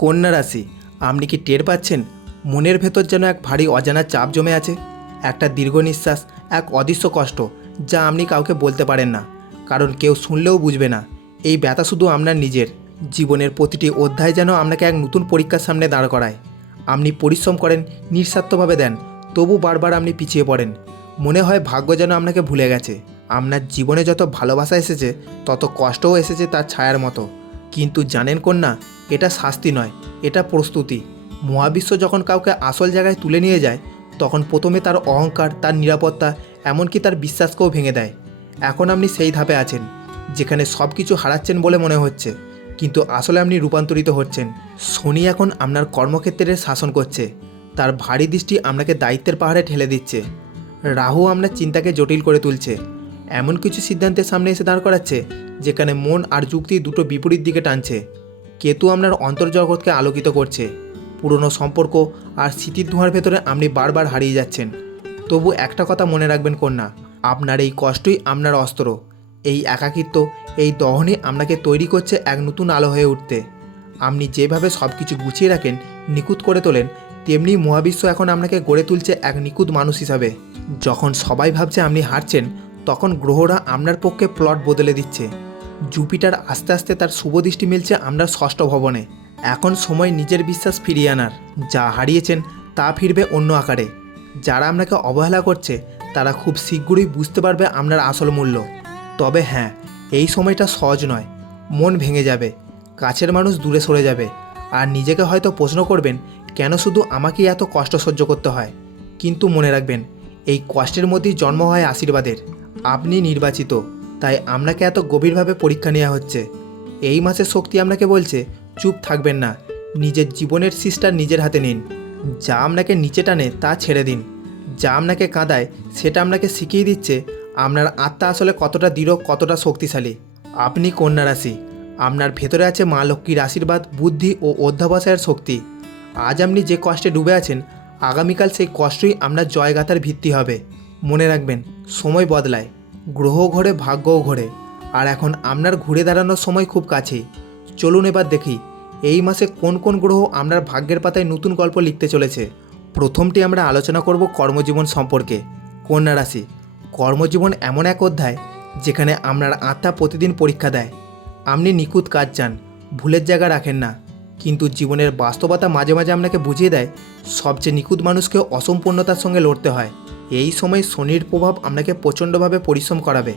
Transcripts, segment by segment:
কন্যা রাশি, আপনি কি টের পাচ্ছেন? মনের ভেতর যেন এক ভারী অজানা চাপ জমে আছে। একটা দীর্ঘ নিঃশ্বাস, এক অদৃশ্য কষ্ট, যা আপনি কাউকে বলতে পারেন না। কারণ কেউ শুনলেও বুঝবে না। এই ব্যথা শুধু আপনার নিজের। জীবনের প্রতিটি অধ্যায় যেন আপনাকে এক নতুন পরীক্ষার সামনে দাঁড় করায়। আপনি পরিশ্রম করেন, নিঃস্বার্থভাবে দেন, তবু বারবার আপনি পিছিয়ে পড়েন। মনে হয় ভাগ্য যেন আপনাকে ভুলে গেছে। আপনার জীবনে যত ভালোবাসা এসেছে, তত কষ্টও এসেছে তার ছায়ার মতো। কিন্তু জানেন কন্যা এটা শাস্তি নয়, এটা প্রস্তুতি। মহাবিশ্ব যখন কাউকে আসল জায়গায় তুলে নিয়ে যায়, তখন প্রথমে তার অহংকার, তার নিরাপত্তা, এমনকি তার বিশ্বাসকেও ভেঙে দেয়। এখন আপনি সেই ধাপে আছেন, যেখানে সব কিছু হারাচ্ছেন বলে মনে হচ্ছে, কিন্তু আসলে আপনি রূপান্তরিত হচ্ছেন। শনি এখন আপনার কর্মক্ষেত্রের শাসন করছে, তার ভারী দৃষ্টি আপনাকে দায়িত্বের পাহাড়ে ঠেলে দিচ্ছে। রাহু আপনার চিন্তাকে জটিল করে তুলছে, এমন কিছু সিদ্ধান্তের সামনে এসে দাঁড় করাচ্ছে, যেখানে মন আর যুক্তি দুটো বিপরীত দিকে টানছে। কেতু আপনার অন্তর্জগৎকে আলোকিত করছে। পুরনো সম্পর্ক আর স্মৃতির ধোঁয়ার ভেতরে আপনি বারবার হারিয়ে যাচ্ছেন। তবু একটা কথা মনে রাখবেন কন্যা, আপনার এই কষ্টই আপনার অস্ত্র। এই একাকিত্ব, এই দহনে আপনাকে তৈরি করছে এক নতুন আলো হয়ে উঠতে। আপনি যেভাবে সব কিছু গুছিয়ে রাখেন, নিখুঁত করে তোলেন, তেমনি মহাবিশ্ব এখন আপনাকে গড়ে তুলছে এক নিখুঁত মানুষ হিসাবে। যখন সবাই ভাবছে আপনি হারছেন, তখন গ্রহরা আপনার পক্ষে প্লট বদলে দিচ্ছে। জুপিটার আস্তে আস্তে তার শুভ দৃষ্টি মিলছে আপনার ষষ্ঠ ভবনে। এখন সময় নিজের বিশ্বাস ফিরিয়ে আনার। যা হারিয়েছেন, তা ফিরবে অন্য আকারে। যারা আপনাকে অবহেলা করছে, তারা খুব শীঘ্রই বুঝতে পারবে আপনার আসল মূল্য। তবে হ্যাঁ এই সময়টা সহজ নয়। মন ভেঙে যাবে। কাছের মানুষ দূরে সরে যাবে। আর নিজেকে হয়তো প্রশ্ন করবেন, কেন শুধু আমাকেই এত কষ্ট সহ্য করতে হয়? কিন্তু মনে রাখবেন, এই কষ্টের মধ্যেই জন্ম হয় আশীর্বাদের। আপনি নির্বাচিত। তাই আপনাকে এত গভীরভাবে পরীক্ষা নেওয়া হচ্ছে। এই মাসের শক্তি আপনাকে বলছে, চুপ থাকবেন না, নিজের জীবনের সিস্টার নিজের হাতে নিন। যা আপনাকে নিচে টানে তা ছেড়ে দিন। যা আপনাকে কাঁদায় সেটা আপনাকে শিখিয়ে দিচ্ছে, আপনার আত্মা আসলে কতটা দৃঢ়, কতটা শক্তিশালী। আপনি কন্যা রাশি, আপনার ভেতরে আছে মা লক্ষ্মীর আশীর্বাদ, বুদ্ধি ও অধ্যাবসায়ের শক্তি। আজ আপনি যে কষ্টে ডুবে আছেন, আগামীকাল সেই কষ্টই আপনার জয়গাথার ভিত্তি হবে। মনে রাখবেন, সময় বদলায়। গ্রহ ঘোরে, ভাগ্যও ঘোরে। আর এখন আপনার ঘুরে দাঁড়ানোর সময় খুব কাছেই চলুন এবার দেখি, এই মাসে কোন কোন গ্রহ আপনার ভাগ্যের পাতায় নতুন গল্প লিখতে চলেছে? প্রথমটি আমরা আলোচনা করব কর্মজীবন সম্পর্কে, কন্যা রাশি। কর্মজীবন এমন এক অধ্যায়, যেখানে আপনার আত্মা প্রতিদিন পরীক্ষা দেয়। আপনি নিখুঁত কাজ চান, ভুলের জায়গা রাখেন না। কিন্তু জীবনের বাস্তবতা মাঝে মাঝে আপনাকে বুঝিয়ে দেয়, সবচেয়ে নিখুঁত মানুষকে অসম্পূর্ণতার সঙ্গে লড়তে হয়। এই সময় শনির প্রভাব আপনাকে প্রচণ্ডভাবে পরিশ্রম করাবে।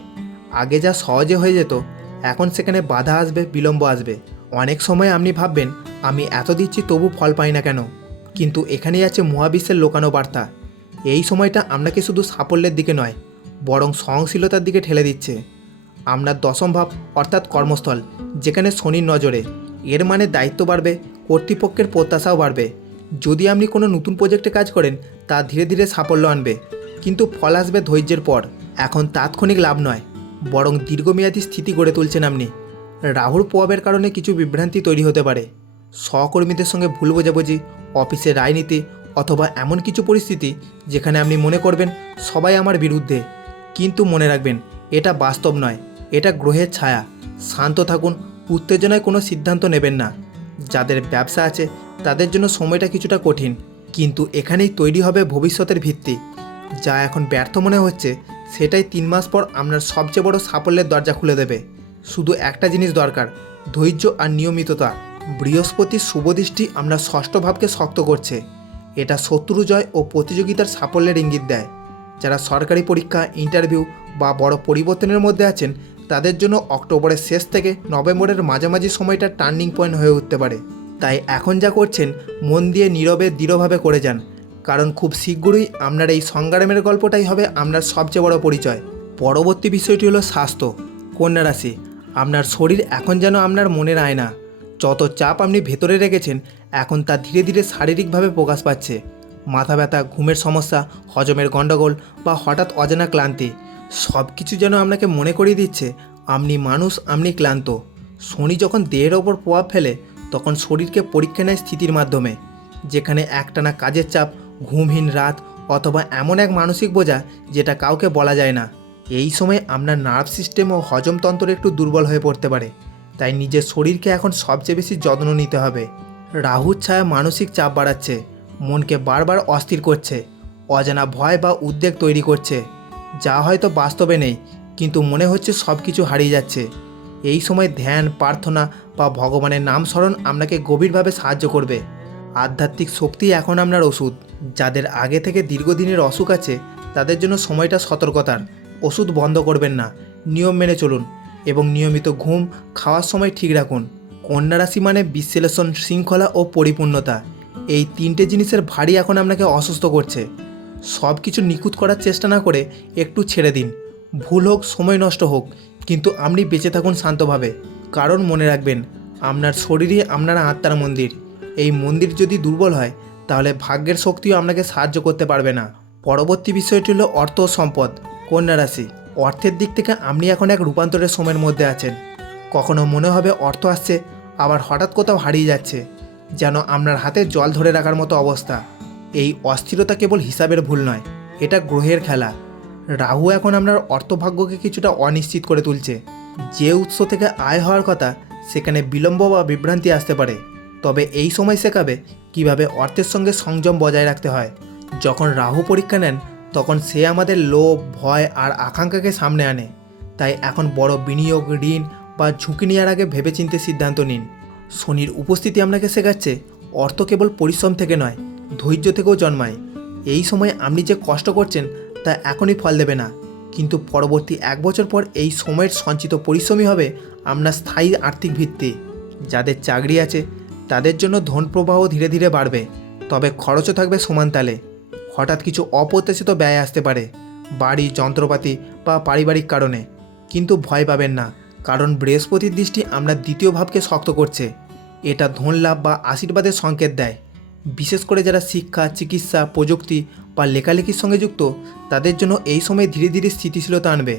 আগে যা সহজে হয়ে যেত, এখন সেখানে বাধা আসবে, বিলম্ব আসবে। অনেক সময় আপনি ভাববেন, আমি এত দিচ্ছি তবু ফল পাই না কেন? কিন্তু এখানেই আছে মহাবিশ্বের লোকানো বার্তা এই সময়টা আপনাকে শুধু সাফল্যের দিকে নয়, বরং সহনশীলতার দিকে ঠেলে দিচ্ছে। আপনার দশম ভাব, অর্থাৎ কর্মস্থল, যেখানে শনির নজরে, এর মানে দায়িত্ব বাড়বে, কর্তৃপক্ষের প্রত্যাশাও বাড়বে। যদি আপনি কোনো নতুন প্রজেক্টে কাজ করেন, তা ধীরে ধীরে সাফল্য আনবে। কিন্তু ফল আসবে ধৈর্যের পর। এখন তাৎক্ষণিক লাভ নয়, বরং দীর্ঘমেয়াদী স্থিতি গড়ে তুলছেন আপনি। রাহুর প্রভাবের কারণে কিছু বিভ্রান্তি তৈরি হতে পারে। সহকর্মীদের সঙ্গে ভুল বোঝাবুঝি অফিসের রাজনীতি অথবা এমন কিছু পরিস্থিতি যেখানে আপনি মনে করবেন সবাই আমার বিরুদ্ধে। কিন্তু মনে রাখবেন, এটা বাস্তব নয়, এটা গ্রহের ছায়া। শান্ত থাকুন, উত্তেজনায় কোনো সিদ্ধান্ত নেবেন না। যাদের ব্যবসা আছে, তাদের জন্য সময়টা কিছুটা কঠিন, কিন্তু এখানেই তৈরি হবে ভবিষ্যতের ভিত্তি। যা এখন ব্যর্থ মনে হচ্ছে, সেটাই তিন মাস পর আপনার সবচেয়ে বড় সাফল্যের দরজা খুলে দেবে। শুধু একটা জিনিস দরকার, ধৈর্য আর নিয়মিততা। বৃহস্পতির শুভদৃষ্টি আমরা ষষ্ঠ ভাবকে শক্ত করছে। এটা শত্রু জয় ও প্রতিযোগিতার সাফল্যের ইঙ্গিত দেয়। যারা সরকারি পরীক্ষা, ইন্টারভিউ বা বড় পরিবর্তনের মধ্যে আছেন, তাদের জন্য অক্টোবরের শেষ থেকে নভেম্বরের মাঝামাঝি সময়টা টার্নিং পয়েন্ট হয়ে উঠতে পারে। তাই এখন যা করছেন, মন দিয়ে নীরবে, দৃঢ়ভাবে করে যান। কারণ খুব শীঘ্রই আপনার এই সংগ্রামের গল্পটাই হবে আপনার সবচেয়ে বড় পরিচয়। পরবর্তী বিষয়টি হলো স্বাস্থ্য। কন্যা রাশি, আপনার শরীর এখন যেন আপনার মনের আয়না। যত চাপ আপনি ভেতরে রেখেছেন, এখন তা ধীরে ধীরে শারীরিকভাবে প্রকাশ পাচ্ছে। মাথা ব্যথা, ঘুমের সমস্যা, হজমের গণ্ডগোল বা হঠাৎ অজানা ক্লান্তি সব কিছু যেন আপনাকে মনে করিয়ে দিচ্ছে, আপনি মানুষ, আপনি ক্লান্ত। শনি যখন দেহের ওপর প্রভাব ফেলে, তখন শরীরকে পরীক্ষা নেয় স্থিতির মাধ্যমে, যেখানে একটানা কাজের চাপ ঘুমহীন রাত অথবা এমন এক মানসিক বোঝা যেটা কাউকে বলা যায় না। এই সময় আপনার নার্ভ সিস্টেম ও হজমতন্ত্র একটু দুর্বল হয়ে পড়তে পারে। তাই নিজের শরীরকে এখন সবচেয়ে বেশি যত্ন নিতে হবে। রাহুর ছায়া মানসিক চাপ বাড়াচ্ছে, মনকে বারবার অস্থির করছে, অজানা ভয় বা উদ্বেগ তৈরি করছে, যা হয়তো বাস্তবে নেই, কিন্তু মনে হচ্ছে সব কিছু হারিয়ে যাচ্ছে। এই সময় ধ্যান, প্রার্থনা বা ভগবানের নাম স্মরণ আপনাকে গভীরভাবে সাহায্য করবে। আধ্যাত্মিক শক্তি এখন আপনার ওষুধ। যাদের আগে থেকে দীর্ঘদিনের অসুখ আছে, তাদের জন্য সময়টা সতর্কতার। ওষুধ বন্ধ করবেন না। নিয়ম মেনে চলুন এবং নিয়মিত ঘুম, খাওয়ার সময় ঠিক রাখুন। কন্যা রাশি মানে বিশ্লেষণ, শৃঙ্খলা ও পরিপূর্ণতা। এই তিনটে জিনিসের ভারী এখন আপনাকে অসুস্থ করছে। সব কিছু নিখুঁত করার চেষ্টা না করে একটু ছেড়ে দিন। ভুল হোক, সময় নষ্ট হোক, কিন্তু আপনি বেঁচে থাকুন শান্তভাবে। কারণ মনে রাখবেন, আপনার শরীরই আপনার আত্মার মন্দির। এই মন্দির যদি দুর্বল হয় তাহলে ভাগ্যের শক্তিও আপনাকে সাহায্য করতে পারবে না। পরবর্তী বিষয়টি হলো অর্থ ও সম্পদ। কন্যা রাশি, অর্থের দিক থেকে আপনি এখন এক রূপান্তরের সময়ের মধ্যে আছেন। কখনো মনে হবে অর্থ আসছে, আবার হঠাৎ কোথাও হারিয়ে যাচ্ছে, যেন আপনার হাতে জল ধরে রাখার মতো অবস্থা। এই অস্থিরতা কেবল হিসাবের ভুল নয়, এটা গ্রহের খেলা। রাহু এখন আপনার অর্থভাগ্যকে কিছুটা অনিশ্চিত করে তুলছে। যে উৎস থেকে আয় হওয়ার কথা, সেখানে বিলম্ব বা বিভ্রান্তি আসতে পারে। তবে এই সময় শেখাবে কীভাবে অর্থের সঙ্গে সংযম বজায় রাখতে হয়। যখন রাহু পরীক্ষা নেন, তখন সে আমাদের লোভ, ভয় আর আকাঙ্ক্ষাকে সামনে আনে। তাই এখন বড় বিনিয়োগ, ঋণ বা ঝুঁকি নেওয়ার আগে ভেবেচিন্তে সিদ্ধান্ত নিন। শনির উপস্থিতি আপনাকে শেখাচ্ছে, অর্থ কেবল পরিশ্রম থেকে নয়, ধৈর্য থেকেও জন্মায়। এই সময় আপনি যে কষ্ট করছেন, তা এখনই ফল দেবে না। কিন্তু পরবর্তী এক বছর পর এই সময়ের সঞ্চিত পরিশ্রমই হবে আপনার স্থায়ী আর্থিক ভিত্তি। যাদের চাকরি আছে তাদের জন্য ধন প্রবাহ ধীরে ধীরে বাড়বে, তবে খরচও থাকবে সমান তালে। হঠাৎ কিছু অপ্রত্যাশিত ব্যয় আসতে পারে, বাড়ি, যন্ত্রপাতি বা পারিবারিক কারণে। কিন্তু ভয় পাবেন না, কারণ বৃহস্পতির দৃষ্টি আমরা দ্বিতীয় ভাবকে শক্ত করছে। এটা ধন লাভ বা আশীর্বাদের সংকেত দেয়। বিশেষ করে যারা শিক্ষা, চিকিৎসা, প্রযুক্তি বা লেখালেখির সঙ্গে যুক্ত, তাদের জন্য এই সময় ধীরে ধীরে স্থিতিশীলতা আনবে।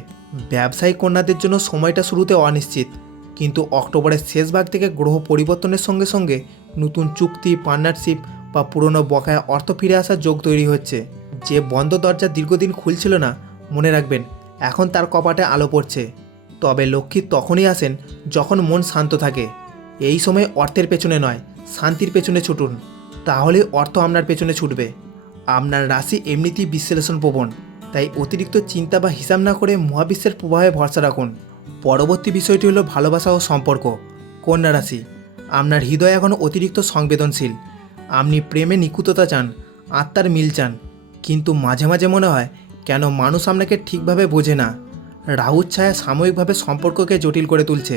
ব্যবসায়ী কন্যাদের জন্য সময়টা শুরুতে অনিশ্চিত। কিন্তু অক্টোবরের শেষ ভাগ থেকে গ্রহ পরিবর্তনের সঙ্গে সঙ্গে নতুন চুক্তি পার্টনারশিপ বা পুরনো বকেয়া অর্থ ফিরে আসার যোগ তৈরি হচ্ছে। যে বন্ধ দরজা দীর্ঘদিন খুলছিল না, মনে রাখবেন, এখন তার কপাটে আলো পড়ছে। তবে লক্ষ্মী তখনই আসেন যখন মন শান্ত থাকে। এই সময় অর্থের পেছনে নয়, শান্তির পেছনে ছুটুন। তাহলে অর্থ আপনার পেছনে ছুটবে। আপনার রাশি এমনিতেই বিশ্লেষণ প্রবণ, তাই অতিরিক্ত চিন্তা বা হিসাব না করে মহাবিশ্বের প্রবাহে ভরসা রাখুন। পরবর্তী বিষয়টি হলো ভালোবাসা ও সম্পর্ক। কন্যা রাশি, আপনার হৃদয় এখন অতিরিক্ত সংবেদনশীল। আপনি প্রেমে নিখুঁততা চান, আত্মার মিল চান, কিন্তু মাঝে মাঝে মনে হয় কেন মানুষ আপনাকে ঠিকভাবে বোঝে না। রাহুর ছায়া সাময়িকভাবে সম্পর্ককে জটিল করে তুলছে।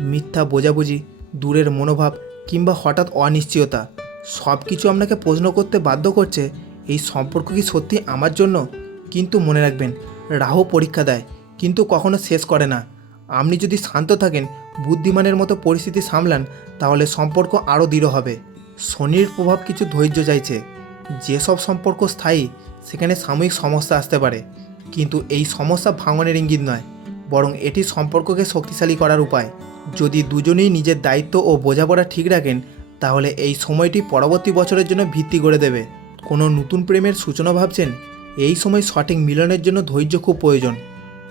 মিথ্যা বোঝাবুঝি, দূরের মনোভাব কিংবা হঠাৎ অনিশ্চয়তা সব কিছু আপনাকে প্রশ্ন করতে বাধ্য করছে, এই সম্পর্ক কি সত্যি আমার জন্য? কিন্তু মনে রাখবেন, রাহু পরীক্ষা দেয়, কিন্তু কখনো শেষ করে না। আপনি যদি শান্ত থাকেন, বুদ্ধিমানের মতো পরিস্থিতি সামলান, তাহলে সম্পর্ক আরও দৃঢ় হবে। শনির প্রভাব কিছু ধৈর্য চাইছে। যেসব সম্পর্ক স্থায়ী, সেখানে সাময়িক সমস্যা আসতে পারে। কিন্তু এই সমস্যা ভাঙনের ইঙ্গিত নয়, বরং এটি সম্পর্ককে শক্তিশালী করার উপায়। যদি দুজনেই নিজের দায়িত্ব ও বোঝাপড়া ঠিক রাখেন, তাহলে এই সময়টি পরবর্তী বছরের জন্য ভিত্তি করে দেবে। কোনো নতুন প্রেমের সূচনা ভাবছেন? এই সময় সঠিক মিলনের জন্য ধৈর্য খুব প্রয়োজন।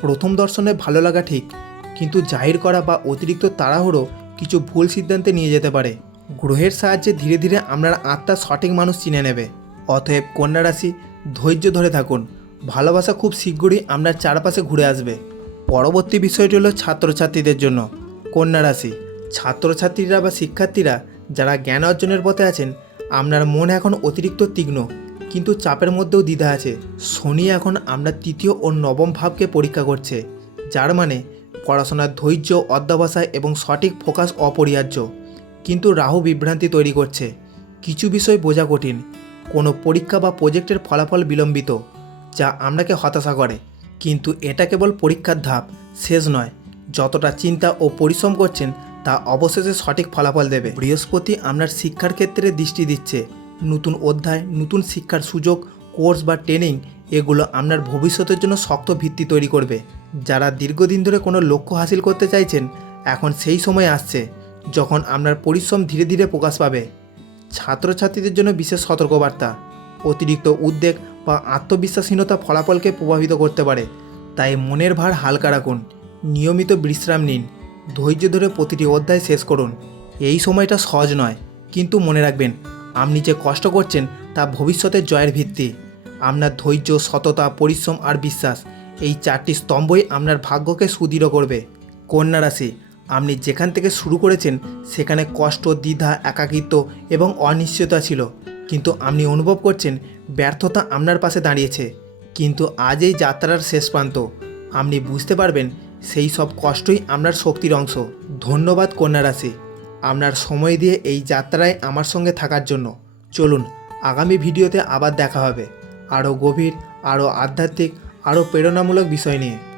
প্রথম দর্শনে ভালো লাগা ঠিক কিন্তু জাহির করা বা অতিরিক্ত তাড়াহুড়ো কিছু ভুল সিদ্ধান্তে নিয়ে যেতে পারে। গ্রহের সাহায্যে ধীরে ধীরে আপনার আত্মা সঠিক মানুষ চিনে নেবে। অতএব কন্যা রাশি, ধৈর্য ধরে থাকুন। ভালোবাসা খুব শীঘ্রই আপনার চারপাশে ঘুরে আসবে। পরবর্তী বিষয়টি হলো ছাত্রছাত্রীদের জন্য। কন্যা রাশি, ছাত্রছাত্রীরা বা শিক্ষার্থীরা যারা জ্ঞান অর্জনের পথে আছেন, আপনার মন এখন অতিরিক্ত তীক্ষ্ণ, কিন্তু চাপের মধ্যেও দ্বিধা আছে। শনি এখন আপনার তৃতীয় ও নবম ভাবকে পরীক্ষা করছে, যার মানে পড়াশোনার ধৈর্য, অধ্যাবসায় এবং সঠিক ফোকাস অপরিহার্য। কিন্তু রাহু বিভ্রান্তি তৈরি করছে। কিছু বিষয় বোঝা কঠিন। কোনো পরীক্ষা বা প্রজেক্টের ফলাফল বিলম্বিত, যা আপনাকে হতাশা করে। কিন্তু এটা কেবল পরীক্ষার ধাপ, শেষ নয়। যতটা চিন্তা ও পরিশ্রম করছেন, তা অবশেষে সঠিক ফলাফল দেবে। বৃহস্পতি আপনার শিক্ষার ক্ষেত্রে দৃষ্টি দিচ্ছে। নতুন অধ্যায়, নতুন শিক্ষার সুযোগ, কোর্স বা ট্রেনিং, এগুলো আপনার ভবিষ্যতের জন্য শক্ত ভিত্তি তৈরি করবে। যারা দীর্ঘদিন ধরে কোনো লক্ষ্য হাসিল করতে চাইছেন, এখন সেই সময় আসছে, যখন আপনার পরিশ্রম ধীরে ধীরে প্রকাশ পাবে। ছাত্রছাত্রীদের জন্য বিশেষ সতর্কবার্তা, অতিরিক্ত উদ্বেগ বা আত্মবিশ্বাসহীনতা ফলাফলকে প্রভাবিত করতে পারে। তাই মনের ভার হালকা রাখুন, নিয়মিত বিশ্রাম নিন, ধৈর্য ধরে প্রতিটি অধ্যায় শেষ করুন। এই সময়টা সহজ নয়, কিন্তু মনে রাখবেন, আপনি যে কষ্ট করছেন তা ভবিষ্যতের জয়ের ভিত্তি। আপনার ধৈর্য, সততা, পরিশ্রম আর বিশ্বাস এই চারটি স্তম্ভই আপনার ভাগ্যকে সুদৃঢ় করবে। কন্যা রাশি, আপনি যেখান থেকে শুরু করেছেন, সেখানে কষ্ট, দ্বিধা, একাকিত্ব এবং অনিশ্চয়তা ছিল। কিন্তু আপনি অনুভব করছেন, ব্যর্থতা আপনার পাশে দাঁড়িয়েছে। কিন্তু আজ এই যাত্রার শেষ প্রান্ত। আপনি বুঝতে পারবেন, সেই সব কষ্টই আপনার শক্তির অংশ। ধন্যবাদ কন্যা রাশি, আপনার সময় দিয়ে এই যাত্রায় আমার সঙ্গে থাকার জন্য। চলুন, আগামী ভিডিওতে আবার দেখা হবে। আরও গভীর, আরও আধ্যাত্মিক আরও প্রেরণামূলক বিষয় নিয়ে।